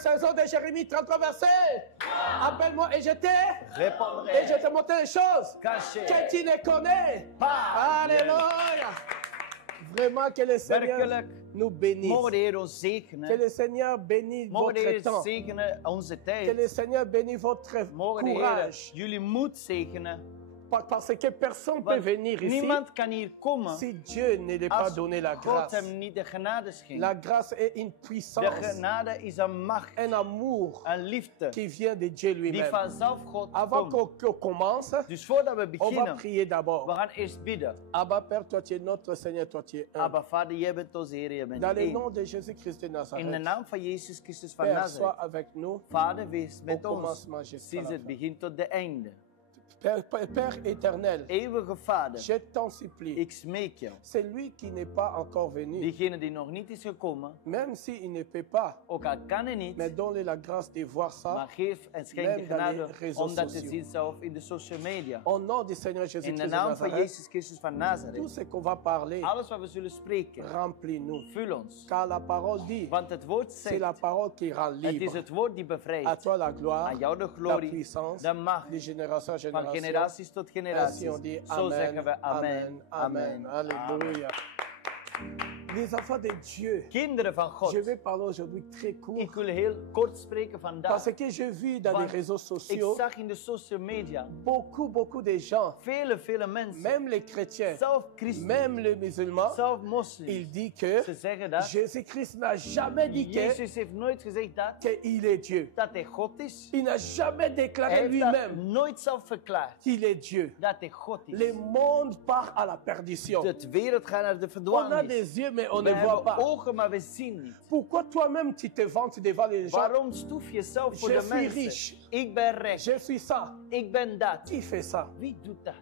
saison de Jérémie 33 versets. Appelle-moi et je te répondrai. Et je te montre les choses Cachées. que tu ne connais pas. Alléluia. Vraiment que le Seigneur Werkelijk. nous bénisse. Mogen de Heer ons Que zegenen. le Seigneur bénisse Mogen de votre Heer temps. zegenen onze Que tijd. le Seigneur bénisse votre Mogen de Heer courage. jullie moed zegenen. Parce que personne ne peut Want venir ici niemand kan hier komen si Dieu ne lui a pas als donné la God grâce. hem niet de genade schenkt. La grâce est une De puissance, genade is een macht, un amour een liefde, qui vient de Dieu die lui-même. vanzelf God Avant komt. qu'on commence, Dus voordat we on va beginnen, prier d'abord. we gaan eerst bidden. Abba Père, toi tu es notre Seigneur, toi tu es un. Abba Vader, jij bent onze Heer, jij bent Dans le één. nom de Jésus-Christ de In de Nazareth, naam van Jezus Christus van Père, sois Nazareth. avec nous. Vader, wees met Au ons commencement jusqu'à sinds la het fin. begin tot de einde. Père éternel, Eeuwige Vader, je t'en supplie, ik smeek jou. c'est lui qui n'est pas encore venu, Diegene die nog niet is gekomen, même s'il ne peut pas, ook al kan hij niet, mais donne la grâce de voir ça. maar geef en schenk Même de dans genade les réseaux om dat te sociaux. zien zelf in de social media. Au nom du Seigneur In de Jésus-Christ de naam van Nazareth, Jezus Christus van tout Nazareth. ce qu'on va parler, Alles wat we zullen spreken, remplis-nous. vul ons. Car la parole dit, Want het woord c'est la zegt, parole qui rend het is libre. het woord die À bevrijdt. toi la gloire, Aan jou de la glorie, puissance, de macht, de génération en van génération. generaties tot Ainsi on generaties. dit Zo zeggen Amen, we Amen, amen, Amen. amen. Alléluia. Les enfants de Dieu, Kinderen van God, je vais parler aujourd'hui très court. ik wil heel kort spreken vandaag. Parce que j'ai vu dans les Want réseaux ik sociaux zag in de social media beaucoup de gens, vele mensen, même les chrétiens, zelf christenen, même les musulmans, zelf moslims, ils disent que ze zeggen dat Jésus-Christ n'a jamais dit Jezus heeft nooit gezegd qu'il est Dieu. dat hij God is. Il n'a jamais Hij déclaré heeft dat lui-même nooit zelf verklaard, qu'il est Dieu. dat hij God is. Le monde part à la perdition. De wereld gaat naar de On a verdwaning. des yeux, mais on We ne voit hebben pas. ogen, maar we zien niet. Pourquoi toi-même tu te vantes devant les gens? Waarom stoef je zelf voor Je de suis mensen? riche. Ik ben rijk. Je suis ça. Ik ben dat. Qui fait ça? Wie doet dat?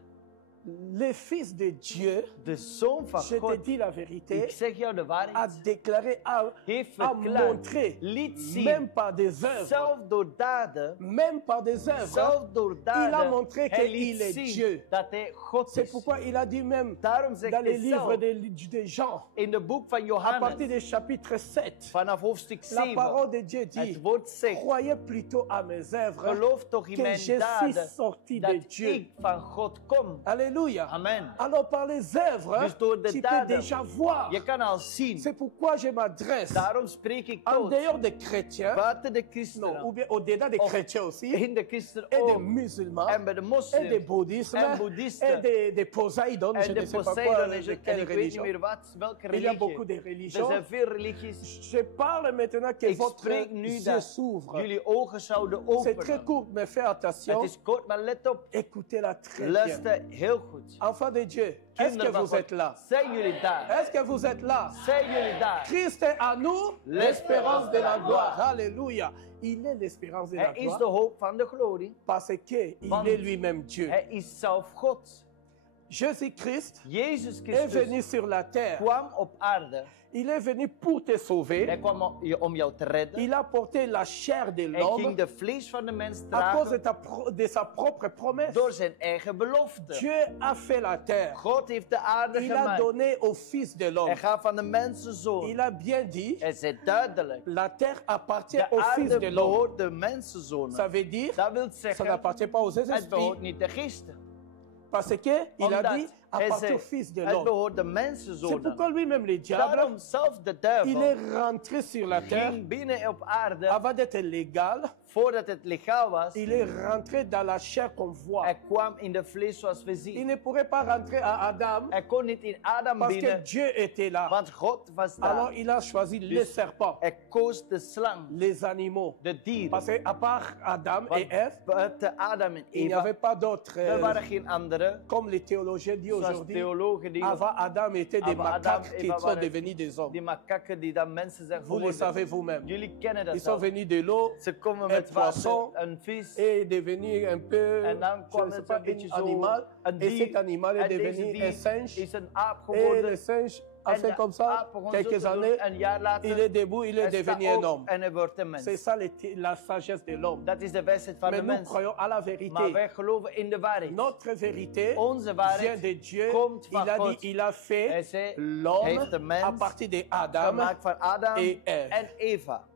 Le Fils de Dieu, De Zoon van je te God, dis la vérité, ik zeg jou de a waarheid, déclaré, heeft a verklaard, montré, liet zien, même par des œuvres, zelf door daden, même par des œuvres, zelf door il a daden, montré hij qu'il liet est zien Dieu. dat hij God C'est is. pourquoi il a dit même Daarom zegt dans les hij livres zelf de Jean, in de boek van à partir Johannes, du chapitre 7, vanaf hoofdstuk la 7, parole de Dieu dit, het woord zegt, croyez plutôt à mes œuvres geloof toch in que mijn je suis daden, sorti de dat Dieu. ik van God kom. Alléluia. Amen. Alors par les œuvres, Dus door de tu peux daden, déjà voir. je kan al zien. C'est pourquoi je m'adresse Daarom spreek ik en tot dehors des chrétiens, buiten de non, ou christenen, bien au-delà des Of chrétiens aussi, in de christenen et des ook, musulmans, en bij de et des moslims, bouddhistes, en boeddhisten, et des Poséidon, je en ne de sais pas quoi, Poseidon de en quelle ik weet niet religion. meer wat, welke Il y a beaucoup religie. de Er religions. zijn veel religies. Je parle maintenant que Ik votre spreek nu yeux dat s'ouvrent. jullie ogen zouden C'est très openen. court, mais fais attention. Het is kort, maar let op. Écoutez-la très bien. Luister heel goed. Enfants de Dieu, est-ce que Kinderen van vous God, êtes là? zijn jullie daar? Est-ce que vous êtes là? Zijn jullie daar? Christ est à nous l'espérance de la gloire. Alléluia. Il est l'espérance de la Hij is gloire de hoop van de glorie. parce qu'il Want est lui-même Dieu. Hij is zelf God. Jésus-Christ Jezus est venu Christus sur la terre. kwam op aarde. Il est venu pour te sauver. Hij kwam om jou te redden. Il a porté la chair de Hij l'homme ging de vlees van de mens à cause dragen de sa propre promesse. door zijn eigen belofte. Dieu a fait la terre. God heeft de aarde Il a gemaakt. donné au Fils de l'homme. Hij gaf aan de mensenzoon. Il a bien dit, Hij zei duidelijk, la terre appartient de au Fils aarde de l'homme. behoort de mensenzoon. Ça veut dire, Dat wil ça zeggen, n'appartient pas aux het esprits. behoort niet de geesten. Parce que il a Omdat dit, hij appartient au zei, Fils de het l'homme. behoort de C'est mensenzoon. pourquoi lui-même, le diable, Daarom zelf de il duivel est rentré sur la terre ging binnen op aarde, avant d'être légal. voordat het legaal was. Il est rentré dans la chair qu'on voit. Hij kwam in de vlees zoals we Il zien. ne pourrait pas rentrer à Adam Hij kon niet in Adam parce que binnen, Dieu était là. want God was Alors daar. il a choisi le Dus serpent, hij koos de slang, les animaux. de dieren. Parce qu'à part Adam Want et Ève, buiten Adam en il n'y Eva, avait pas d'autres. er waren geen andere. Comme les théologiens disent Zoals aujourd'hui, theologen die avant Adam étaient des Avant Adam, macaques qui Eva sont waren devenus des hommes. die makakken die dan mensen zijn Vous le savez geworden. vous-même. Jullie kennen dat Ils sont wel. venus de l'eau Ze komen un met poisson water, een vis. et devenus un peu, En dan je kwam ne sais het pas, een beetje un zo. animal. Een Et dier. cet animal est En deze devenu dier un singe. is een aap Et geworden. le singe a En fait de comme ça, aap begon zo quelques te doen. années. Een jaar later, Il est debout, il est hij staat devenu un op homme. en hij wordt een mens. C'est ça la sagesse de l'homme. Dat is de wijsheid van Mais de nous mens. croyons à la Maar vérité. wij geloven in de waarheid. Notre vérité Onze vient waarheid de Dieu. komt van Il a God. dit, il a Hij fait zei, l'homme heeft de mens à partir de Adam gemaakt van Adam et Ève. en Eva.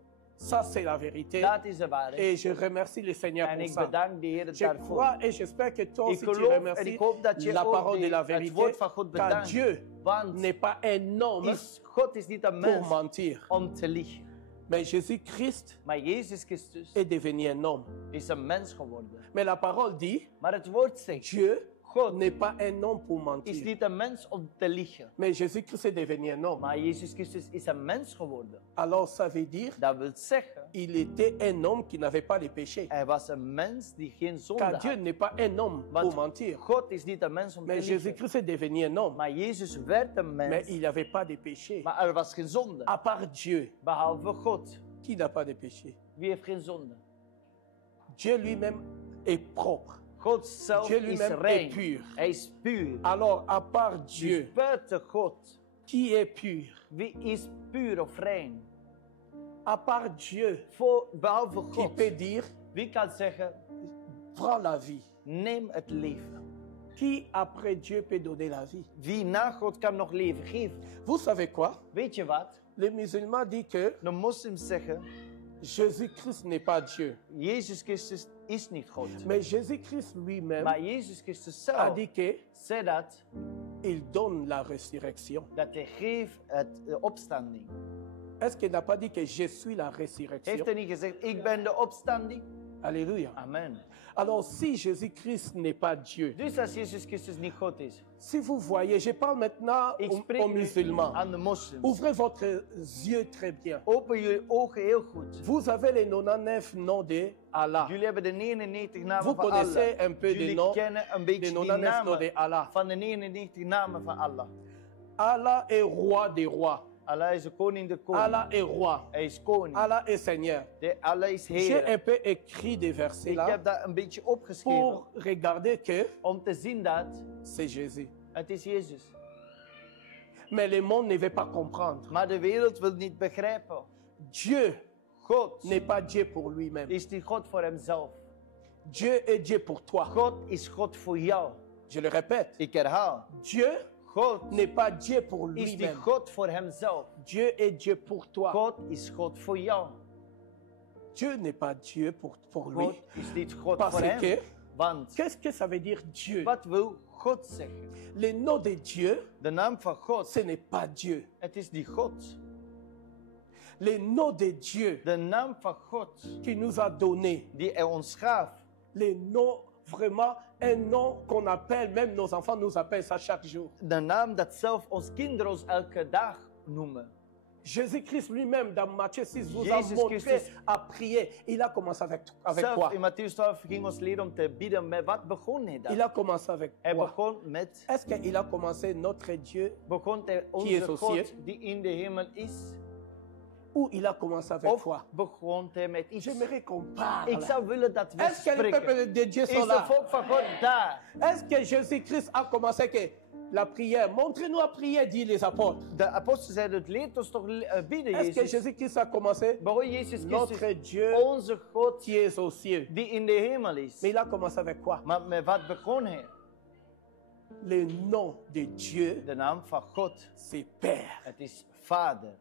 Ça, c'est la vérité. Dat is de waarheid. Et je remercie le Seigneur En pour ik ça. bedank de Heer Je daarvoor. crois et j'espère que toi Ik aussi tu geloof en remercies ik hoop dat je la ook parole de la het vérité. woord van God Car bedankt. Dieu Want n'est pas un homme God is niet een pour mens mentir. om te liegen. Mais Jésus-Christ Maar Jezus Christus est devenu un homme. is een mens geworden. Mais la parole dit, Maar het woord zegt, Dieu God n'est pas un homme pour is mentir. niet een mens om te liegen. Mais Jésus-Christ est devenu un homme. Maar Jezus Christus is een mens geworden. Alors ça veut dire, Dat wil zeggen, il était un homme qui n'avait pas de péché. hij was een mens die geen zonde Car Dieu had. n'est pas un homme pour Want mentir. God is niet een mens om te Mais liegen. Jésus-Christ est devenu un homme. Maar Jezus werd een Mais mens, il n'avait pas de péché. maar er was geen zonde. À part Dieu, Behalve God. qui n'a pas de péché? Wie heeft geen zonde? Dieu lui-même est propre. God zelf Dieu is lui-même est rein. pur. Hij is puur. Alors, à part Dus Dieu, buiten God, qui est pur? wie is puur of rein? À part Dieu, Behalve qui God, peut dire, wie kan zeggen, prends la vie. neem het leven? Qui après Dieu peut donner la vie? Wie na God kan nog leven geven? Vous savez quoi? Weet je wat? Les musulmans disent que De moslims zeggen, Jésus-Christ n'est pas Dieu. Jezus Christus is niet God. Mais Jésus-Christ lui-même Maar Jezus Christus a zelf dit qu'il zei donne la résurrection. dat hij geeft de opstanding. Est-ce qu'il n'a pas dit que je suis la résurrection? Heeft hij niet gezegd, ik ben de opstanding? Alléluia. Amen. Alors, si Jésus-Christ n'est pas Dieu, Dus als Jezus Christus niet God is, si vous voyez, je parle maintenant ik aux spreek nu musulmans. aan de moslims. Ouvrez votre yeux très bien. Open jullie ogen heel goed. Vous avez les 99 noms de Allah. Jullie hebben de 99 namen Vous van connaissez Allah. un peu de Jullie noms kennen een de beetje die 99 noms de namen Allah. van de 99 namen van Allah. Allah est roi des rois. Allah is de koning de koning. Allah est roi. Hij is koning. Allah est Seigneur. Allah is J'ai Heer. un peu écrit des versets Ik là heb dat een beetje opgeschreven pour regarder que om te zien dat c'est Jésus. het is Jezus. Mais le monde ne veut pas comprendre. Maar de wereld wil niet begrijpen. Dieu God n'est pas Dieu pour lui-même. is niet God voor hemzelf. Dieu est Dieu pour toi. God is God voor jou. Je le répète. Ik herhaal. Dieu God n'est pas Dieu pour is niet lui-même. God voor hemzelf. Dieu est Dieu pour toi. God is God voor jou. Dieu n'est pas Dieu pour God lui. is niet God Parce voor hem. que, Want qu'est-ce que ça veut dire Dieu? wat wil God zeggen? Le nom de Dieu, De naam van God, ce n'est pas Dieu. het is die God. Le nom de Dieu De naam van God qui nous a donné, die hij ons gaf. le nom, vraiment, un nom qu'on appelle, même nos enfants nous appellent ça chaque jour. De naam dat zelf ons kinderen ons elke dag noemen. Jésus-Christ lui-même, dans Matthieu 6, vous Jésus a montré Christus. à prier. Il a commencé avec Zelf quoi? in Matthäus 12 ging ons leren om te bidden. Met wat begon hij dan? Il a commencé avec Hij quoi? begon met, Est-ce qu'il a commencé notre Dieu begon hij Qui is onze au God ciel? die in de hemel is? ou il a commencé avec Of quoi? begon hij met iets? J'aimerais qu'on parle. Ik zou willen dat we Est-ce que le spreken. peuple de Dieu Is sont het là? volk van God daar? Est-ce que Jésus-Christ a commencé que la prière? Montrez-nous à prier, disent les apôtres. De apostelen zeiden, het leert ons toch bidden, Est-ce que Jezus? Jésus-Christ a commencé? Begon Jezus Notre Christus, Dieu onze God qui est aux cieux. die in de hemel is. Mais il a commencé avec quoi? Maar met wat begon hij? Le nom de Dieu, De naam van God. c'est Père. Het is Vader.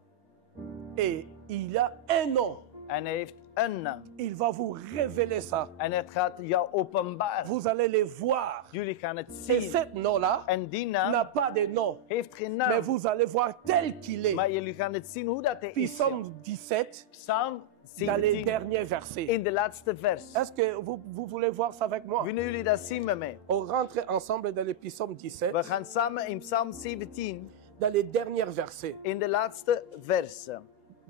Et il a un nom. En hij heeft een naam. Il va vous révéler ça. En het gaat jou openbaren. Vous allez le voir. Jullie gaan het Et zien. cet nom-là En die n'a naam pas de nom. heeft geen Mais naam. vous allez voir tel qu'il est. Maar jullie gaan het zien hoe dat hij is. Psaume 17, Psalm dans les 17, derniers versets. in de laatste vers. Est-ce que vous voulez voir ça avec moi? Willen jullie dat zien met mij? On rentre ensemble dans le psaume 17, We gaan samen in Psalm 17, dans les derniers versets. in de laatste versen.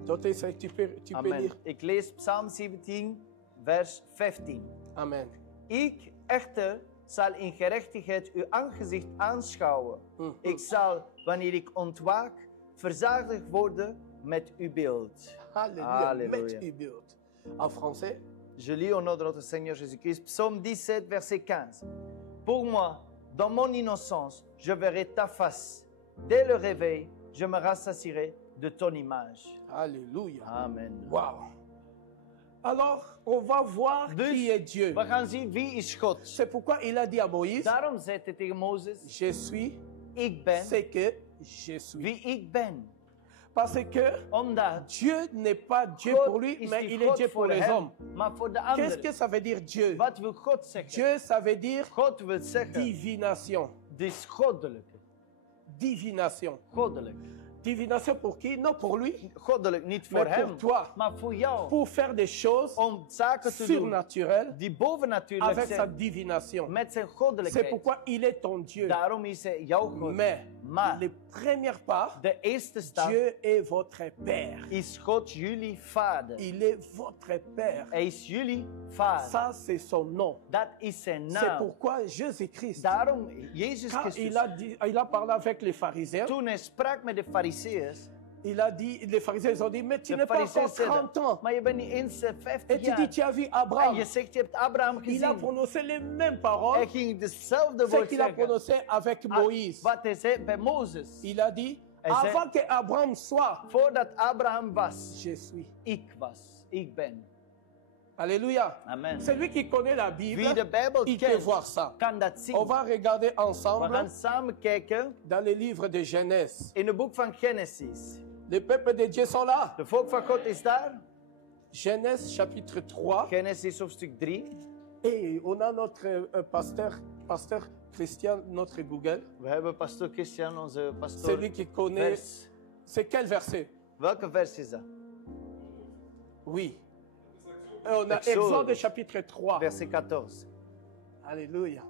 Donc, tu peux Amen. lire. Ik lees Psalm 17, vers 15. Amen. Ik echter zal in gerechtigheid uw aangezicht aanschouwen. Ik zal, wanneer ik ontwaak, verzadigd worden met uw beeld. Alléluia. Alléluia. Mets u beeld. En français, Je lis au nom de notre Seigneur Jésus-Christ. Psaume 17, verset 15. Pour moi, dans mon innocence, je verrai ta face. Dès le réveil, je me rassasierai de ton image. Alléluia. Amen. Wow. Alors, on va voir Dus qui est Dieu. we gaan zien wie is God. C'est pourquoi il a dit à Moïse, Daarom zei hij tegen Mozes, je suis ik ben ce que je suis. wie ik ben. Parce que Omdat Dieu n'est pas Dieu God pour lui, is mais niet il est God Dieu pour voor les hem, hommes. maar voor de Qu'est-ce anderen. que ça veut dire Dieu? Wat wil God zeggen? Dieu, ça veut dire God wil zeggen, divination. dit is goddelijk. Divination. Goddelijk. Divination pour qui? Non, pour lui, Goddelijk, niet mais voor pour hem, toi. maar voor jou. Pour faire des choses Om zaken te doen surnaturelles die bovennatuurlijk avec sa zijn, divination. met zijn C'est goddelijkheid. pourquoi il est ton Dieu. Daarom is hij jouw God. Mais Maar les premières parts, de eerste stap Dieu est votre Père. is God jullie vader. Il est votre Père. Hij is jullie vader. Ça, c'est son nom. Dat is zijn C'est naam. pourquoi Jésus-Christ, Daarom, Jezus quand Christus, il a parlé avec les pharisiens, toen hij sprak met de fariseeërs, il a dit, les pharisiens ils ont dit, mais tu de n'es pas fariseeën encore 30 ans. maar je bent niet eens Et 50 tu dis, jaar. tu as vu En Abraham. je zegt, je hebt Abraham Il a gezien. prononcé les mêmes Hij paroles ging dezelfde ce woord qu'il a zeggen. prononcé avec Moïse. Wat hij zei bij Mozes. Il a dit, Hij zei- avant que Abraham soit, Voordat Abraham was, je suis. ik was. Ik ben. Alléluia. Amen. Celui qui connaît la Bible, Wie de Bijbel il peut kent, voir ça. kan dat zien. On va regarder We ensemble gaan samen kijken dans le livre de Genèse. in het boek van Genesis. Les peuples de Dieu sont là. De volk van God is daar. Genèse chapitre 3. Genesis hoofdstuk 3. Et on a notre pasteur Christian, notre Google. We hebben pastoor Christian, onze pastoor. Celui qui connaît. Vers. C'est quel verset? Welke vers is dat? Oui. Et on a Exode. Exode chapitre 3. Verset 14. Alléluia.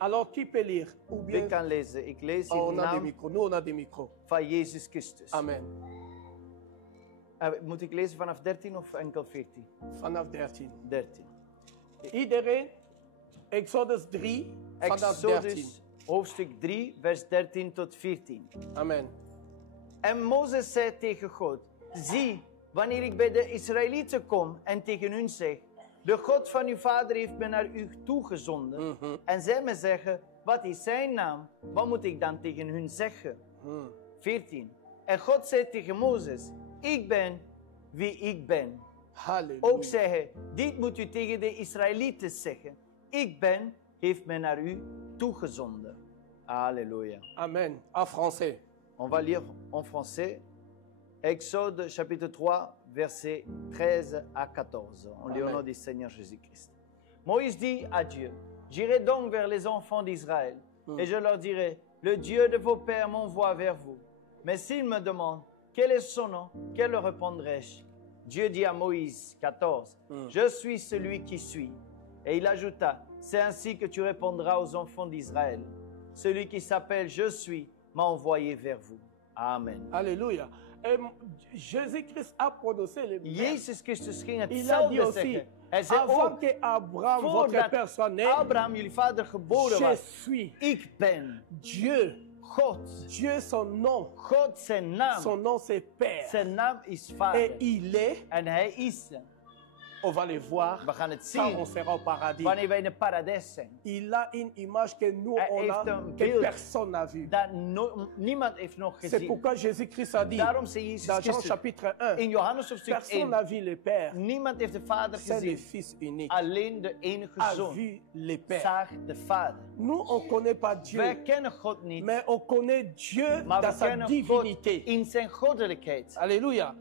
Alors, qui peut lire? Ou bien Wie kan lezen? Ik lees in on de a des naam micros. Nous, on a des micros. van Jezus Christus. Amen. Moet ik lezen vanaf 13 of enkel 14? Vanaf 13. 13. Iedereen, Exodus 3, vanaf 13. Exodus hoofdstuk 3, vers 13 tot 14. Amen. En Mozes zei tegen God, zie, wanneer ik bij de Israëlieten kom en tegen hun zeg, de God van uw vader heeft me naar u toegezonden. En zij me zeggen, wat is zijn naam? Wat moet ik dan tegen hun zeggen? 14. En God zei tegen Mozes, ik ben wie ik ben. Halleluja. Ook zei hij, dit moet u tegen de Israëlieten zeggen. Ik ben, heeft mij naar u toegezonden. Alléluia. Amen. En français. On va lire en français. Exode chapitre 3, versets 13 à 14. On lit au Amen. nom du Seigneur Jésus-Christ. Moïse dit à Dieu, j'irai donc vers les enfants d'Israël et je leur dirai, le Dieu de vos pères m'envoie vers vous. Mais s'ils me demandent, quel est son nom, que leur répondrai-je? Dieu dit à Moïse, 14, je suis celui qui suis. Et il ajouta, c'est ainsi que tu répondras aux enfants d'Israël. Celui qui s'appelle Je suis m'a envoyé vers vous. Amen. Alléluia. Et Jésus-Christ a prononcé le même. Jezus Christus ging Il a dit hetzelfde aussi, zeggen. Hij zei avant ook, que Abraham, votre voordat père, soit né, Abraham, jullie vader, geboren je was, suis ik ben Dieu. God. Dieu, son nom. God, zijn naam. Son nom, c'est Père. Zijn naam is Et vader. il est, En hij is, on va le voir, we gaan het quand on zien, sera au paradis. wanneer wij in het paradijs zijn. Il a une image que nous, Hij on heeft a, een que beeld. personne n'a vu. Dat niemand heeft nog C'est gezien. pourquoi Jésus-Christ a dit, Daarom zei Jezus dans Jean Christus, chapitre 1, in Johannes hoofdstuk personne 1, n'a vu le Père, niemand heeft de vader c'est le gezien. Fils unique, Alleen de enige a zoon vu le Père. zag de vader. Nous, on ne connaît pas Dieu, Wij kennen God niet, mais on connaît Dieu maar dans we sa kennen God divinité. in zijn goddelijkheid. Alléluia.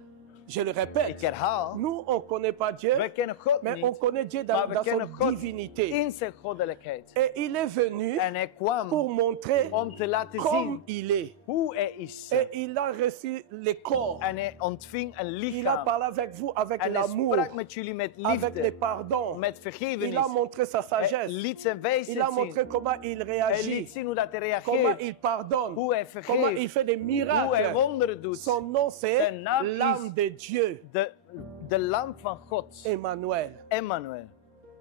Je le Ik répète, herhaal, nous, on ne connaît pas Dieu, wij kennen God mais on niet, connaît Dieu maar dans, we dans kennen son God divinité. in zijn goddelijkheid. Et il est venu En hij kwam pour montrer om te laten comme zien il est. hoe hij is. Et il a reçu le corps. En hij ontving een Il a lichaam. parlé avec vous avec En hij l'amour, sprak met jullie met avec le liefde, pardon. met Il vergevenis. a montré sa Hij sagesse. liet zijn Il wijsheid a montré zien. comment il Hij réagit, liet zien hoe dat hij comment reageert. il pardonne, Hoe hij comment il vergeeft. fait des Hoe miracles. hij wonderen doet. Son nom, c'est Zijn naam l'âme is de Dieu, de lamp van God. Emmanuel. Emmanuel.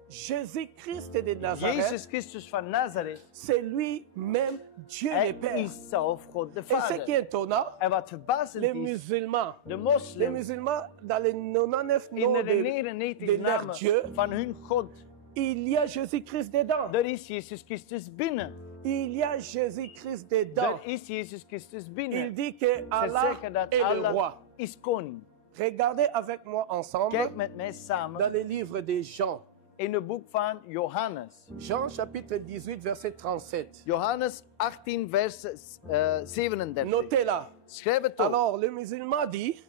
Jésus-Christ de Nazareth, Jezus Christus van Nazareth. c'est lui-même Dieu le Hij Père. is zelf God de Et ce qui Vader. est étonnant, En wat verbazend les is, musulmans, de les moslims musulmans, dans les 99 in noms de de 99 leur namen Dieu, van hun God, il y a Jésus-Christ dedans. er is Jezus Christus binnen. Il y a Jésus-Christ dedans. Er is Jezus Christus Il binnen. dit que Ze Allah zeggen dat est le Allah roi. is koning. Regardez avec moi ensemble Kijk met mij samen dans les livres de Jean. in het boek van Johannes. Jean chapitre 18, verset 37. Johannes 18, vers 37. Notez là. Schrijf het op. Alors, le musulman dit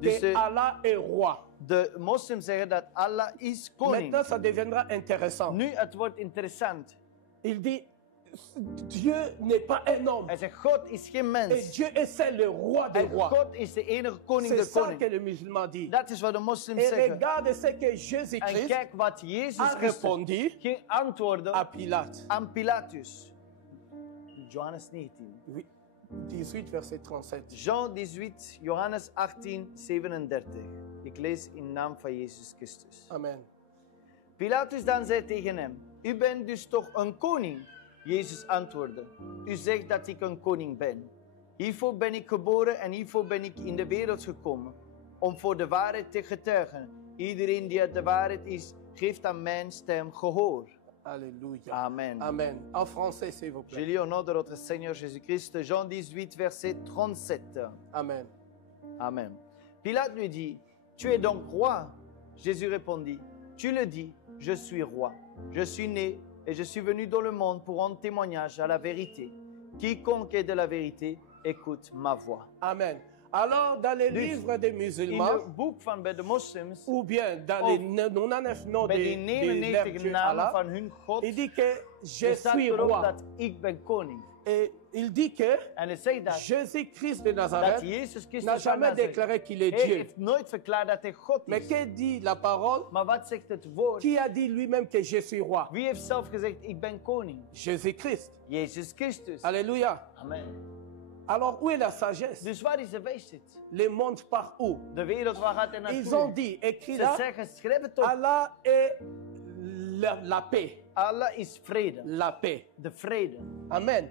Dus que Allah est roi. de moslims zeggen dat Allah is koning. Maintenant, ça deviendra intéressant. Nu, het wordt interessant. Il dit, Dieu n'est pas un homme. Hij zegt, God is geen Et mens. Dieu est seul le roi des En rois. God is de enige koning C'est der ça que koning. le musulman dit. Dat is wat de moslims Et zeggen. regarde ce que En Jésus-Christ kijk wat Jezus a Christus répondu ging antwoorden à Pilate. aan Pilatus. Johannes 19. Oui, 18, verset 37. Jean 18, Johannes 18, 37. Ik lees in naam van Jezus Christus. Amen. Pilatus dan zei tegen hem, u bent dus toch een koning? Jezus antwoordde, u zegt dat ik een koning ben. Hiervoor ben ik geboren en hiervoor ben ik in de wereld gekomen. Om voor de waarheid te getuigen. Iedereen die uit de waarheid is, geeft aan mijn stem gehoor. Alléluia. Amen. Amen. En français, s'il vous Je plaît. lis au nom de notre Seigneur Jésus-Christ, Jean 18, verset 37. Amen. Amen. Pilate lui dit, tu es donc roi? Jésus répondit, tu le dis, je suis roi. Je suis né et je suis venu dans le monde pour rendre témoignage à la vérité. Quiconque est de la vérité, écoute ma voix. Amen. Alors, dans les Dus livres des In musulmans, het boek van bij de moslims, ou bien dans Of les 99 noms bij de die leur 99 Dieu namen Allah, van hun God, il dit que je er staat suis erop roi. dat ik ben koning. Et il dit que En hij zegt dat Jésus-Christ de dat Nazareth Jezus n'a Christus van jamais Nazareth, déclaré qu'il est hij Dieu. heeft nooit verklaard dat hij God Mais is. que dit la parole? Maar wat zegt het woord? Qui a dit lui-même que je suis roi? Wie heeft zelf gezegd, ik ben koning? Jésus-Christ. Jezus Christus. Alléluia. Amen. Alors, où est la sagesse? Dus waar is de wijsheid? Le monde part où? De wereld, waar gaat hij Ils naartoe? ont dit, écrit Ze là, zeggen, schrijf het op. Allah est la paix. Allah is vrede. La paix. De vrede. Amen.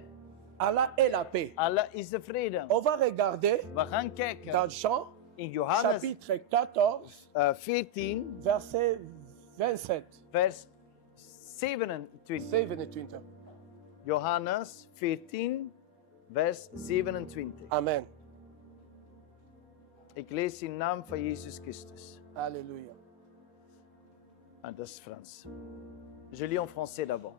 Allah est la paix. Allah is de vrede. On va regarder We gaan kijken dans Jean, in Johannes chapitre 14, 14, verset 27. vers 27. 27. Johannes 14, vers 27. Amen. Ik lees in naam van Jezus Christus. Alléluia. Ah, dat is Frans. Je lis en français d'abord.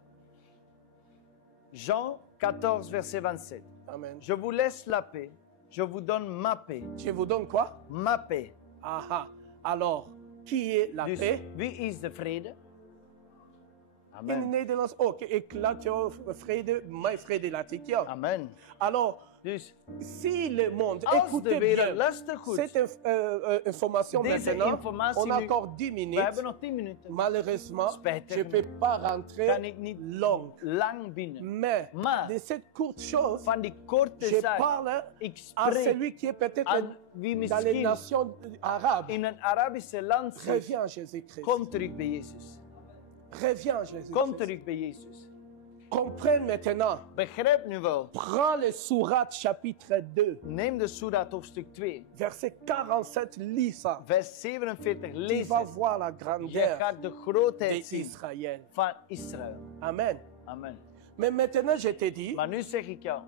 Jean 14, verset 27. Amen. Je vous laisse la paix. Je vous donne ma paix. Je vous donne quoi? Ma paix. Aha. Alors, qui est la Dus paix? wie is de vrede? In Amen. Nederlands ook. Ik laat jou vrede, mijn vrede laat ik jou. Amen. Alors, Dus si le monde, als de écoutez wereld, bien, luister goed. cette information Deze maintenant, informatie on a nu- encore 10 We minutes. hebben nog 10 minuten. Malheureusement, Spijtig je ne peux pas rentrer Kan ik niet long. lang binnen. Mais Maar de cette courte chose, van die korte je zaak, parle ik à spreek celui qui est peut-être aan wie dans les misschien nations arabes. in een Arabische land zit. Reviens Jésus-Christ. Kom terug bij Jezus. Reviens Jésus-Christ. Kom terug bij Jezus. Comprends maintenant. Begrijp nu wel. Prends le Sourate chapitre 2, Neem de Soerat hoofdstuk 2, verset 47, lis ça. vers 47. Tu Lees vas het. voir la Je grandeur gaat de grootheid zien d'Israël. van Israël. Amen. Amen. Mais maintenant, je te dis, Maar nu zeg ik jou.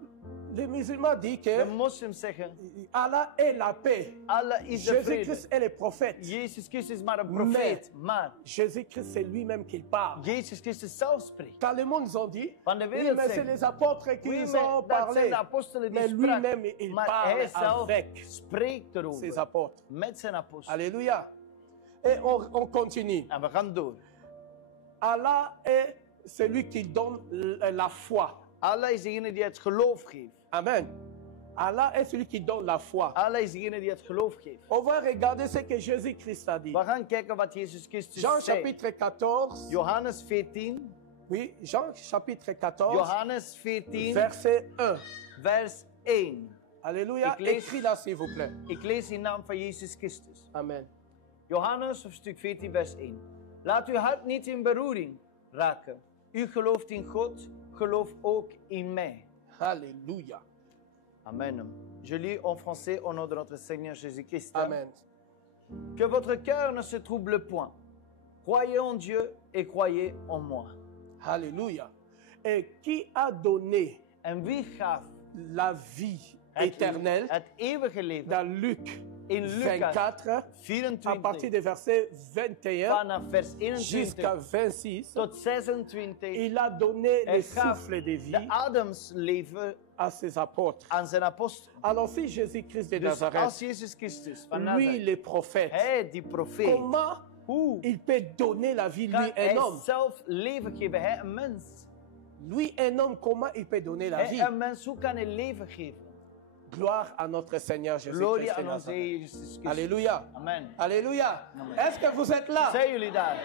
les musulmans disent De que moslims zeggen, Allah est la paix. Allah is de vrede. Jésus-Christ est le prophète. Jezus Christus is maar een profeet. Maar Jésus-Christ, c'est lui-même qui parle. Jezus Christus zelf spreekt. Quand le monde ont dit, Van de oui, wereld mais c'est zeggen, les apôtres qui oui, nous maar ont dat zijn parlé. de apostelen die Mais spraken. lui-même, il Maar parle hij zelf avec spreekt ses erover. apôtres. Met zijn apostelen. Alléluia. Et on continue. En we gaan door. Allah est celui qui donne la foi. Allah is degene die het geloof geeft. Amen. Allah est celui qui donne la foi. Allah is degene die het geloof geeft. On va regarder ce que Jésus-Christ a dit. We gaan kijken wat Jezus Christus Jean zei. chapitre 14. Johannes 14. Oui, Jean chapitre 14. Johannes 14, Verset 1. vers 1. Alléluia. Ik lees- Écris là, s'il vous plaît. Ik lees in naam van Jezus Christus. Amen. Johannes hoofdstuk 14, vers 1. Laat uw hart niet in beroering raken. U gelooft in God, geloof ook in mij. Alléluia. Amen. Je lis en français au nom de notre Seigneur Jésus-Christ. Amen. Que votre cœur ne se trouble point. Croyez en Dieu et croyez en moi. Alléluia. Et qui a donné En wie gaf la vie het, éternelle het eeuwige leven dans Luc in Lucas 24, à partir 24, du verset 21 vanaf vers jusqu'à 21 26, tot 26, il a donné le gaf souffle de vie de ademsleven à ses apôtres. aan zijn apostelen. Alors si Jésus-Christ de Dus als Nazareth, Jezus Christus van lui Nazareth, le prophète, hij die profeet, comment hoe il peut donner la vie, lui kan un hij homme? zelf leven geven? Hij een mens. Lui un homme, comment il peut donner la Hij vie? een mens, hoe kan hij leven geven? Gloire à notre Seigneur Glorie Jésus-Christ de aan onze Nazareth. Heer Jezus Christus. Alléluia. Amen. Alléluia. Amen. Est-ce que vous êtes là? Zijn jullie daar?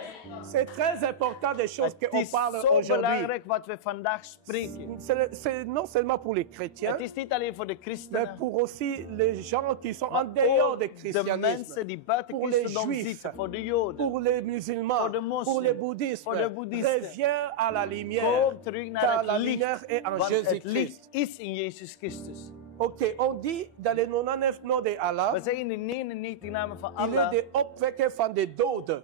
C'est très important des choses Het qu'on is parle zo aujourd'hui. belangrijk wat we vandaag spreken. C'est non seulement pour les chrétiens, Het is niet alleen voor de mais christenen, pour aussi les gens qui sont en maar dehors ook du de christianisme. mensen die buiten Pour les christendom juifs, zitten, voor de joden. Pour les musulmans, Pour les moslims, pour les bouddhistes, pour les bouddhistes. reviens à la lumière, Kom terug car naar la het licht, lumière est en want het Jésus-Christ. licht is in Jezus Christus. Ok, on dit dans les 99 noms de Allah, We zeggen in de 99 namen van il est Allah, de opwekken van de doden.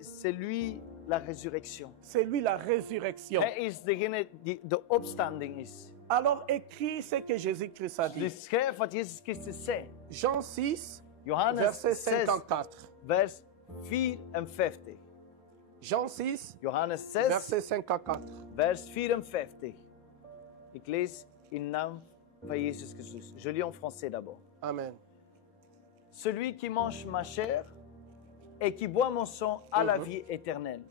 c'est lui la résurrection. C'est lui la résurrection. Hij is degene die de opstanding is. Alors écris ce que Jésus-Christ a dit. Dus schrijf wat Jezus Christus zei. Jean 6, Johannes verset 6, 54. vers 54. Jean 6, Johannes 6, verset 54. vers 54. Ik lees in naam van Jezus Christus. Je lis en français d'abord. Amen. Celui qui mange ma chair et qui boit mon sang a la vie éternelle.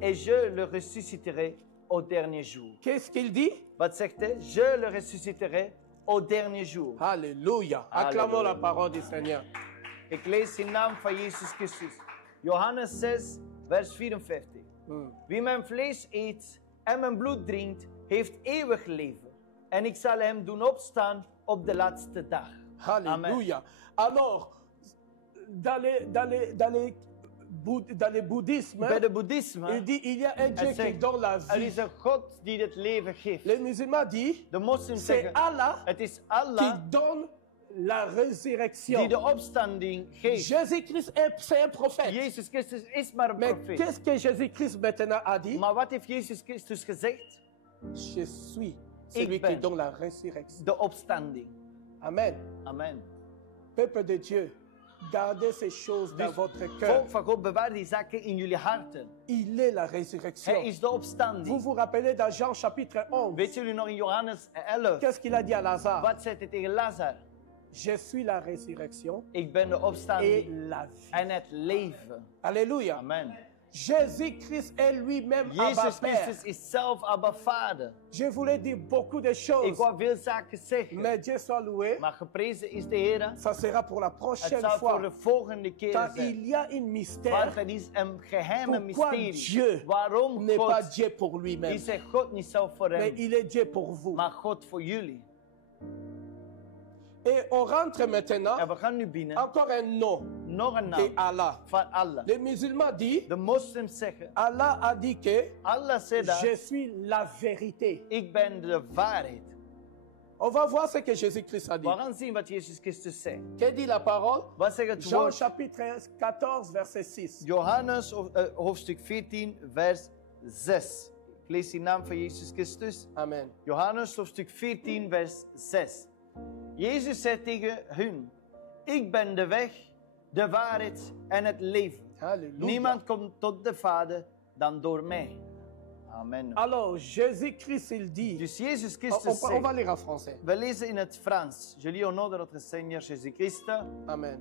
Et je le ressusciterai au dernier jour. Qu'est-ce qu'il dit? Wat zegt hij? Je le ressusciterai au dernier jour. Alléluia. Acclamons la parole du Seigneur. Ik lees in naam van Jezus Christus. Johannes 6, vers 54. Wie mijn vlees eet en mijn bloed drinkt, heeft eeuwig leven. En ik zal hem doen opstaan op de laatste dag. Alléluia. Alors, dans le bouddhisme, Bij de boeddhisme, il dit il y a un Dieu qui zegt, donne la er vie. is een God die het leven geeft. Les musulmans disent De moslims c'est zeggen, Allah het is qui Allah donne la résurrection. die de opstanding geeft. Jésus-Christ, c'est un prophète. Jezus Christus is maar een Mais profeet. qu'est-ce que Jésus-Christ maintenant a dit? Maar wat heeft Jezus Christus gezegd? Je suis celui Ik ben qui donne la résurrection. de opstanding. Amen. Amen. Peuple de Dieu, gardez ces choses dans Dus votre cœur. volk van God, bewaar die zaken in jullie harten. Il est la résurrection. Hij is de Vous opstanding. vous rappelez dans Jean chapitre 11, Weet jullie nog in Johannes 11? qu'est-ce qu'il a dit à Lazare? Wat zei hij tegen Lazar? Je suis la résurrection Ik ben de et opstanding la vie. en het leven. Alléluia. Amen. Jésus-Christ est lui-même Abba Jezus Père. Christus is zelf Abba Vader. Je voulais dire beaucoup de Ik choses, wou veel zaken zeggen. mais Dieu soit loué. Maar geprezen is de Heer. Ça sera pour la Het prochaine zal voor fois. de volgende keer Car zijn. il y a un mystère. Want het is een geheime Pourquoi mysterie. Dieu Waarom n'est pas God Dieu pour lui-même, is er God niet zelf voor mais hem, il est Dieu pour vous. maar God voor jullie. Et on rentre maintenant, En we gaan nu binnen. encore un nom Nog een de naam Allah. van Allah. Les musulmans disent, De moslims zeggen, Allah a dit que Allah zei dat, je suis la vérité. ik ben de waarheid. On va voir ce que Jésus-Christ a dit. We gaan zien wat Jezus Christus zei. Que dit la parole? Wat zegt het Jean woord? chapitre 14, verset 6. Johannes hoofdstuk 14, vers 6. Ik lees in naam van Jezus Christus. Amen. Johannes hoofdstuk 14, vers 6. Jezus zei tegen hun, ik ben de weg, de waarheid en het leven. Alléluia. Niemand komt tot de Vader dan door mij. Amen. Alors, Jésus-Christ, il dit, Dus Jezus on, Christus on va zegt, lire en français. we lezen in het Frans. Je lis au nom de notre Seigneur Jésus-Christ. Amen.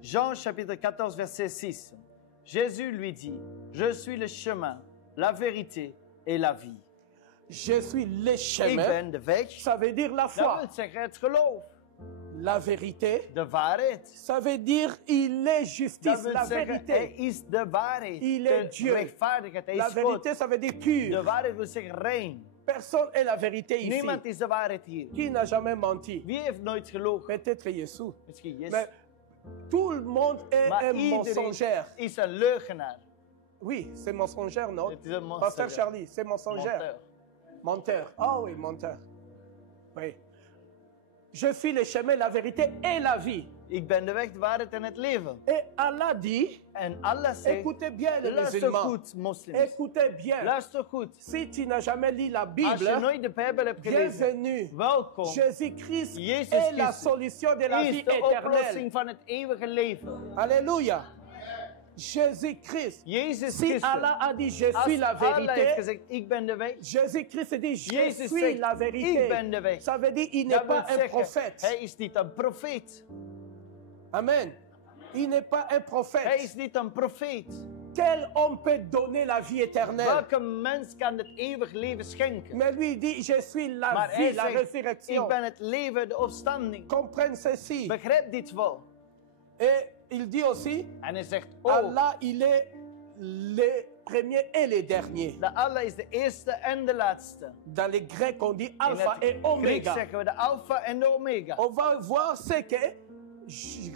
Jean chapitre 14, verset 6. Jésus lui dit, je suis le chemin, la vérité et la vie. Je suis le Ik chemin. ben de weg. Ça veut dire la Dat foi. wil zeggen het geloof. La vérité. De waarheid. Ça veut dire il est Dat justice, wil la zeggen, hij vérité. is de waarheid. Il de est Dieu. rechtvaardigheid. Hij La is God. vérité, ça veut dire pur. De waarheid wil zeggen rein. Personne est la vérité ici. Niemand is de waarheid hier. Qui n'a jamais menti? Wie heeft nooit gelogen? Peut-être Jésus. Misschien Jezus. Mais tout le monde est Maar un iedereen mensongère. is een leugenaar. Oui, c'est mensongère, non? Het is een Pasteur monster. Charlie, c'est mensongère. Menteur. Menteur. Ah oui, menteur. Oui. Je suis le chemin, la vérité et la vie. Ik ben de weg, de waarheid en het leven. Et Allah dit, En Allah zegt, écoutez bien les luister musulmans, goed, moslims. écoutez bien. Luister goed. Si tu n'as jamais lu la Als je Bible, nooit de Bijbel hebt gelezen, bienvenue. welkom. Jésus-Christ Jezus est la Christus solution de la is vie de éternelle. oplossing van het eeuwige leven. Alléluia. Jésus-Christ. Jezus Si Christus. Allah a dit, je Als suis la Allah heeft vérité, gezegd, ik ben de weg. Jésus-Christ dit, je Jezus suis zegt, la ik vérité. ben de weg. Ça veut dire, il n'est Dat wil pas un zeggen, prophète. hij is niet een profeet. Amen. Il n'est pas un Hij prophète. is niet een profeet. Quel homme peut donner la vie éternelle? Welke mens kan het eeuwig leven schenken? Mais lui dit, je suis la Maar vie, hij la zegt, résurrection. ik ben het leven, de opstanding. Comprenne ceci. Begrijp dit wel. Et il dit aussi, En hij zegt ook, Allah, il est le premier et le dernier. dat Allah is de eerste en de laatste. Dans les Grecs, on dit In alpha et het Grieks omega. zeggen we de alfa en de omega. On va voir ce que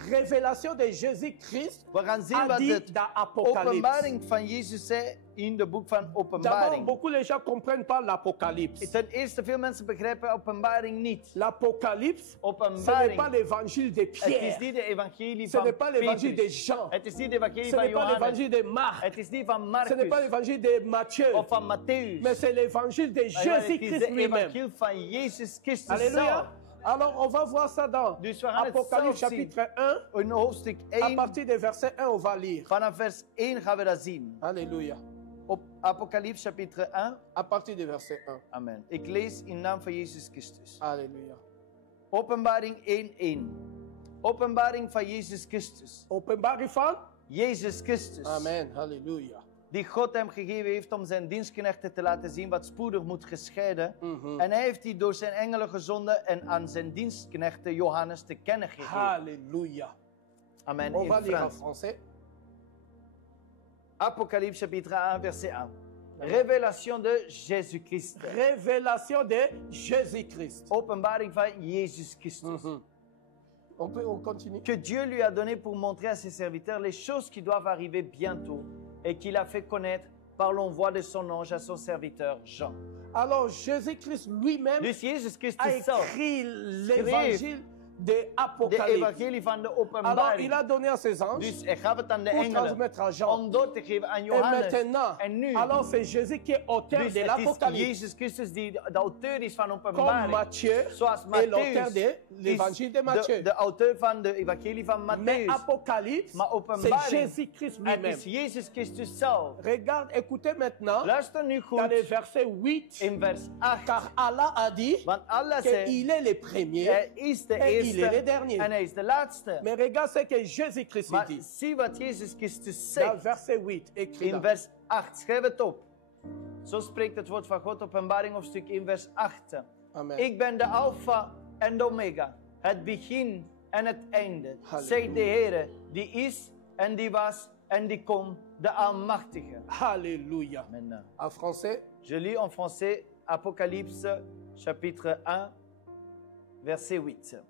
révélation de Jésus-Christ We gaan zien a wat dit de dans Apocalypse. openbaring van Jezus zei in de boek van D'abord, openbaring. beaucoup de gens ne comprennent pas l'Apocalypse. Ten eerste, veel mensen begrijpen openbaring niet. L'Apocalypse, ce n'est Openbaring, pas l'évangile de het is Pierre. niet de evangelie Ce van n'est pas l'évangile de Petrus. Jean. Het is niet de evangelie Ce van n'est pas Johannes. l'évangile de Marc. Het is niet van Ce n'est pas Marcus l'évangile de Matthieu. of van Matthäus. Mais c'est l'évangile de Maar het is Jésus-Christ de lui-même. evangelie van Jezus Christus Alléluia. zelf. Alors, on va voir ça dans Dus we gaan het Apocalypse zelf zien. chapitre 1. In hoofdstuk À 1, partir du verset 1, on va lire. vanaf vers 1 gaan we dat zien. Alléluia. Op Apocalypse chapitre 1. À partir du verset 1. Amen. Ik lees in naam van Jezus Christus. Alléluia. Openbaring 1:1. Openbaring van Jezus Christus. Openbaring van? Jezus Christus. Amen. Alléluia. Die God hem gegeven heeft om zijn dienstknechten te laten zien wat spoedig moet gescheiden. Mhm. En hij heeft die door zijn engelen gezonden en aan zijn dienstknechten Johannes te kennen gegeven. Alléluia. Amen. On va In lire en Frans. français. Apocalypse chapitre 1 verset 1. Révélation de Jésus-Christ. Révélation de Jésus-Christ. Openbaring van Jezus Christus. Mhm. On continue. Que Dieu lui a donné pour montrer à ses serviteurs les choses qui doivent arriver bientôt et qu'il a fait connaître par l'envoi de son ange à son serviteur Jean. Alors, Jésus-Christ lui-même Dus Jezus a Christus zelf, écrit l'évangile de de Apocalypse. evangelie van de Alors, openbaring. il a donné à ses anges Dus hij gaf het aan de pour engelen transmettre à Jean. om door te geven aan Et Johannes. maintenant, En nu, alors c'est Jésus qui est auteur dus de het is l'Apocalypse. Jezus Christus die de auteur is van Comme openbaring. Matthieu Zoals est l'auteur Matthäus de l'évangile de is Matthieu. de auteur van de evangelie van Mais Matthäus. Apocalypse, Maar c'est openbaring, Jésus-Christ het lui-même. is Jezus Christus zelf. Regarde, écoutez maintenant Luister nu dans le goed verset 8, in vers 8. car Allah a dit Want Allah zei, qu'il est le premier hij is de et il est le eerste dernier. en hij is de laatste. Mais regarde ce que Jésus-Christ Maar dit zie wat Jezus Christus dans zegt verset 8, écrit in là. vers 8. Schrijf het op. Zo spreekt het woord van God, openbaring hoofdstuk in vers 8. Amen. Ik ben de Alpha en de Omega, het begin en het einde. Halleluja. Zegt de Heer, die is en die was en die komt, de Almachtige. Alléluia. Amen. En français, Je lis en français Apocalypse chapitre 1, verset 8.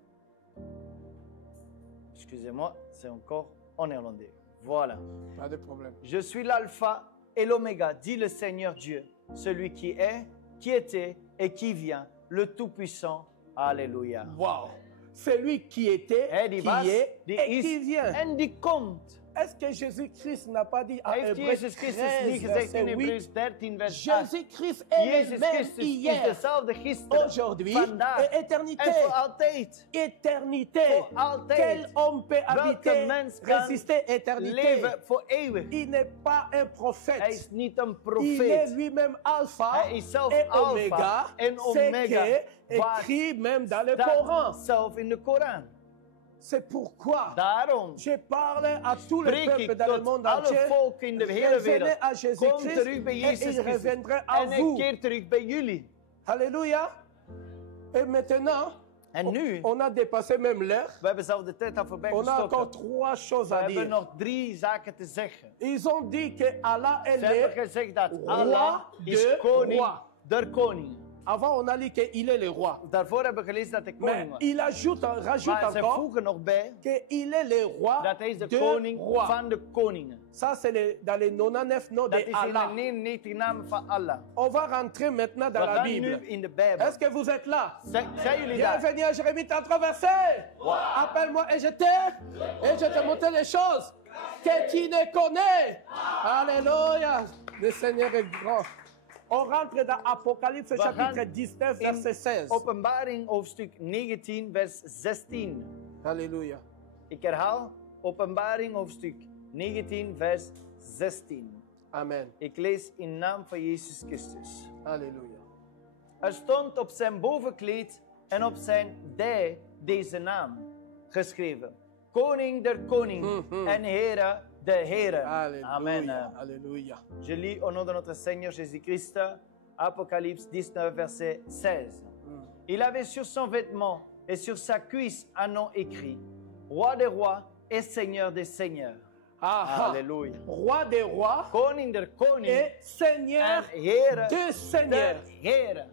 Excusez-moi, c'est encore en néerlandais. Voilà. pas de problème. Je suis l'alpha et l'oméga, dit le Seigneur Dieu, celui qui est, qui était et qui vient, le Tout-Puissant. Alléluia. Wow. C'est lui qui était, Hij die was, qui est die et is qui vient. en die komt. Est-ce que Jésus-Christ n'a pas dit à Heeft Hébreux Jezus Christus 13, niet gezegd in verset 8, Hebreeus 13, vers 8? Jésus-Christ est le Jezus même Christus is hier, dezelfde gisteren, aujourd'hui vandaag et éternité. en voor altijd. Éternité. Voor altijd. Quel homme peut habiter, mens kan résister éternité? Leven voor eeuwig. Il n'est pas un Hij prophète. is niet een Il est profeet. lui-même alpha Hij is zelf et alpha oméga. en C'est omega. qui est écrit même dans le Staat Coran. zelf in de Koran. C'est pourquoi Daarom je parle à tous les spreek peuples ik dans le tot monde alle entier. volken in de hele Revenez wereld. à Kom Jésus-Christ terug bij et Jezus il Christus. reviendra à En hij vous. keert terug bij jullie. Alléluia. Et maintenant, En nu, on a dépassé même l'heure. we hebben zelf de tijd al voorbij On a encore gestoken. 3 choses We à hebben dire. nog 3 zaken te zeggen. Ils ont dit que Allah est Ze hebben le gezegd dat roi Allah is de koning rois. der koningen. Avant, on a dit qu'il est le roi. Daarvoor hebben we gelezen dat hij Mais koning was. il rajoute Maar ze encore voegen nog bij qu'il est le roi dat hij is de de koning rois. van de koningen. Ça, c'est dans les 99 noms Dat de is in Allah. de 99 namen van Allah. On va rentrer maintenant We dans la gaan Bible. nu in de Bijbel. Est-ce que vous êtes là? Zijn jullie daar? Bienvenue à Jérémie 33 verset. Appelle-moi et je t'ai. Et je te montrer les choses que tu ne connais. Alléluia. Le Seigneur est grand. On rentre dans Apocalypse We chapitre gaan 19 verset 16. Openbaring hoofdstuk 19 vers 16. Alléluia. Ik herhaal Openbaring hoofdstuk 19 vers 16. Amen. Ik lees in naam van Jezus Christus. Alléluia. Er stond op zijn bovenkleed en op zijn dij deze naam geschreven. Koning der koningen en Heere der heren. Amen. Alléluia. Alléluia. Je lis au nom de notre Seigneur Jésus-Christ, Apocalypse 19, verset 16. Il avait sur son vêtement et sur sa cuisse un nom écrit, Roi des rois et Seigneur des seigneurs. Ah, Alléluia. Roi des rois Koning der koningen et Seigneur en Heere de Seigneur. der heren.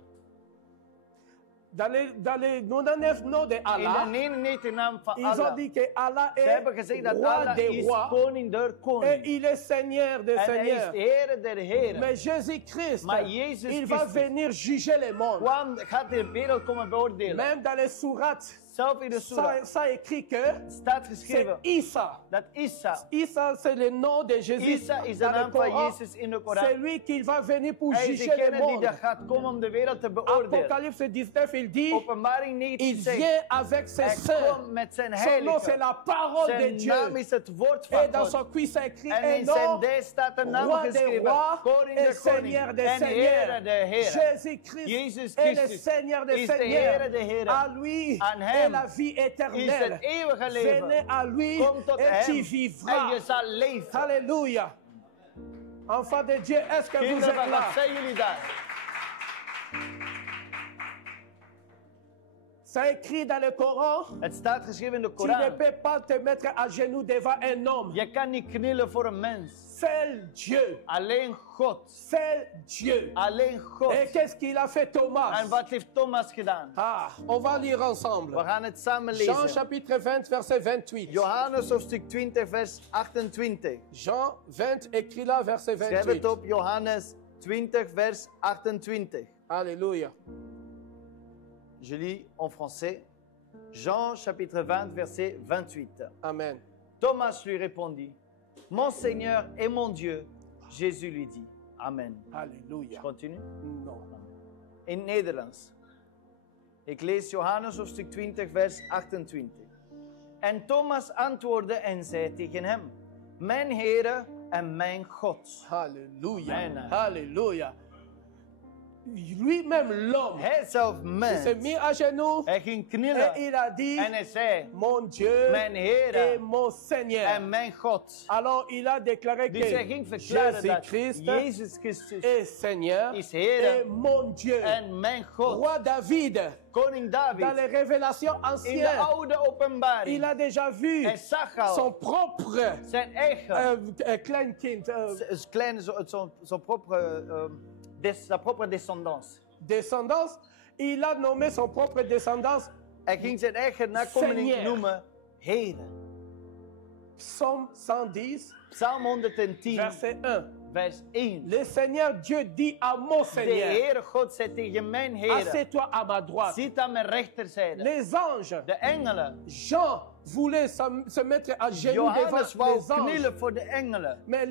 Dans les 99 noms de In Allah, de 99 naam van ils ont Allah. dit que Allah Ze est hebben gezegd dat roi Allah des is rois koning der et koningen. il est Seigneur des En hij is seigneurs. Heere der heren. Mais Jésus-Christ, Maar Jezus il va Christus venir juger le monde. gaat de wereld komen beoordelen. Même dans les sourates, Zelf in de Surah ça écrit que staat c'est geschreven Isa. dat Isa. Isa, c'est le nom de Jésus. Isa is de Dans le naam van Coran, Jezus in de c'est Koran. lui qui va venir pour Hij is juger le degene die monde. daar gaat komen om de wereld te beoordelen. Apocalypse 19, il dit, Openbaring 19 il zegt, vient avec ses hij sœurs. komt met zijn Son nom, c'est heiligen. la parole de Zijn Dieu. naam is het woord Et van dans God. son cuisse écrit En un in zijn nom, dij staat een naam roi des geschreven. rois Koning et der Seigneur koning des en seigneurs. Heere der heren. Jésus-Christ Jezus est le Christus Seigneur des is de seigneurs. Heere der heren. À lui Aan est hem la vie is éternelle. het eeuwige leven. Venez à lui Kom tot et tu hem en vivras. je zal leven. Alléluia. Enfants de Dieu, est-ce que vous Kinderen êtes van là? God, zijn jullie daar? C'est écrit dans le Coran. Het staat geschreven in de Tu ne Koran. peux pas te mettre à genoux devant un homme. Je kan niet knielen voor een mens. Seul Dieu. Alleen God. Seul Dieu. Alleen God. Et qu'est-ce qu'il a fait Thomas? En wat heeft Thomas gedaan? Ah, on va lire ensemble. We gaan het samen Jean lezen. chapitre 20, verset 28. Johannes hoofdstuk 20 vers 28. Jean 20, écrit là, verset Schrijf 28. het op, Johannes 20 vers 28. Alléluia. Je lis en français. Jean chapitre 20 verset 28. Amen. Thomas lui répondit, Mon Seigneur et mon Dieu. Jésus lui dit, Amen. Alléluia. Je continue. Non. In Nederlands. Ik lees Johannes hoofdstuk 20 vers 28. En Thomas antwoordde en zei tegen hem, Mijn Heere en mijn God. Alléluia. Amen. Alléluia. Lui-même, l'homme, Hij zelf il mens. s'est mis à genoux Hij ging et knielen il a dit, en hij zei, mon Dieu Mijn Heere et mon Seigneur. en mijn God. Alors il a déclaré Dus hij que ging verklaren dat Jésus-Christ Jezus Christus est Seigneur is Heere et mon Dieu. en mijn God. Roi David, Koning dans David, les révélations in de anciennes, oude il openbaring, a déjà vu hij zag al son propre zijn eigen, kleinkind, zijn propre descendance. descendance. Il a nommé son propre descendance Hij ging zijn eigen nakomeling Seigneur. noemen Heere. Psaume 110, Psalm 110, verset 1. vers 1. Le Seigneur Dieu dit à mon De Seigneur, Heere God zei tegen mijn Heere, assieds-toi à ma droite. zit aan mijn rechterzijde. Les anges, De engelen. Jean voulait se mettre à genoux devant Johannes wou les anges. knielen voor de engelen. Mais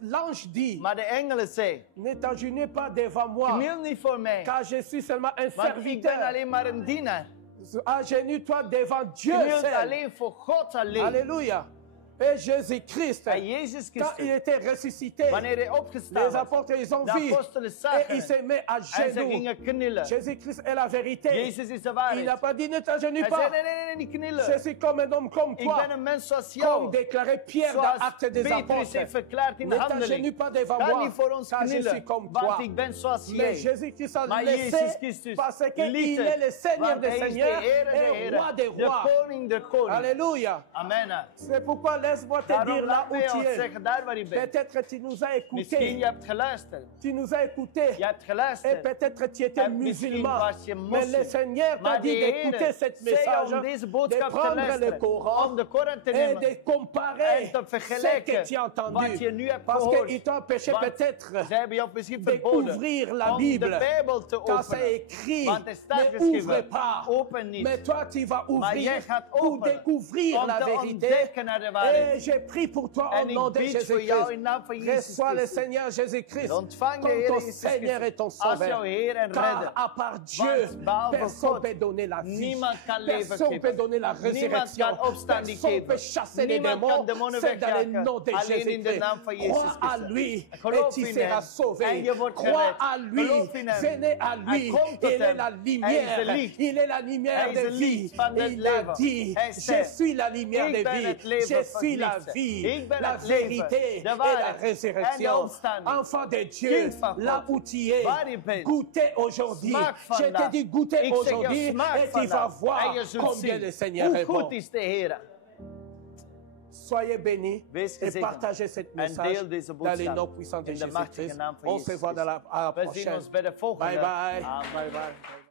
l'ange dit, Maar de engelen zei, ne t'agenouille pas devant moi, kniel niet voor mij. car je suis seulement un Want ik ben serviteur. alleen maar een dienaar. Agenouille-toi devant Dieu Kniel seul. alleen voor God alleen. Alléluia. Et Jésus-Christ, En Jezus quand il Christus, était ressuscité, wanneer hij opgestaan les was, apôtres, ils ont de vu apostelen et zagen ils se mettent à en ze genoux. gingen knielen. Jésus-Christ est la vérité. Jezus is de Il n'a waarheid. pas dit ne t'agenouille Hij pas. zei, nee, niet Je knielen. suis comme un homme comme Ik toi. ben een mens zoals Comme jou. déclaré Pierre dans Zoals Actes des Petrus heeft Apôtres. verklaard in de Ne t'agenouille handeling. pas devant Ga moi, niet voor ons car je suis knielen, comme want toi. ik ben zoals Mais jij. Jésus-Christ a Maar laissé Jezus Christus parce qu'il liet est het, le Seigneur want des hij is de seigneurs Heere der et heren, roi des de rois. koning der koning. Alléluia. Amen. C'est pourquoi laisse-moi te Daarom dire là laat où mij tu ons es. zeggen, daar waar je bent. Peut-être tu nous as Misschien je écoutés. hebt geluisterd. Tu nous as écoutés. Je hebt Et geluisterd. peut-être tu étais En misschien musulman. was je Mais le moslim. Seigneur t'a Maar de dit d'écouter Heer cette zei message, om deze de boodschap te prendre le luisteren. Coran Om de Koran te et nemen. de comparer En te ce que vergelijken tu as wat entendu. je nu hebt Parce gehoord. qu'il t'a empêché Want peut-être zij hebben jou misschien verboden d'ouvrir la om Bible. de Bijbel te Quand c'est openen. écrit, Want er staat ne ouvre geschreven, pas. open niet. Mais toi, tu vas Maar ouvrir jij gaat pour openen découvrir om la te vérité. ontdekken naar de Et waarheid. j'ai pris pour toi En au nom ik de bid voor jou in Jésus-Christ. naam van Jezus Reçois le Christus. Seigneur Jésus-Christ Ontvang de comme Heer ton Jezus Seigneur et ton Christus als jouw Sauveur. Heer en Car Redder. à part Dieu, Want behalve personne ne God, peut donner la vie. niemand kan leven Personne ne peut geven. donner la Niemand résurrection. kan opstanding Personne ne geven. peut chasser les Niemand démons. kan demonen C'est dans le wegjagen. nom de Alleen in de Jésus-Christ. naam van Jezus Crois à Christus. lui et Geloof tu in seras hem sauvé. en je wordt Crois gered. à lui. Geloof in hem. Venez à lui. En kom tot Il est hem. la Hij is de lumière. licht. Il est la lumière Hij is de de vie. licht van het Il a leven. dit, Hij je zei, suis la lumière ik de ben vie. het leven Je van suis la liefde. vie, Ik ben la het leven, vérité de et la waarheid en de résurrection. opstanding. Enfant de Dieu, Kind van God, là où tu es, waar je bent, goûtez aujourd'hui. smaak Je te vandaag. dis goûtez Ik zeg jou, aujourd'hui smaak et tu vas vandaag. voir En je zult combien zien le Seigneur hoe est bon. goed is de Heer. Soyez bénis Wees et gezegend. partagez cette En message deel deze dans les boodschap noms puissants de in de machtige Jésus-Christ. naam van On se Jezus voit à la We zien prochaine. ons bij de volgende. Bye bye. Ah, bye bye.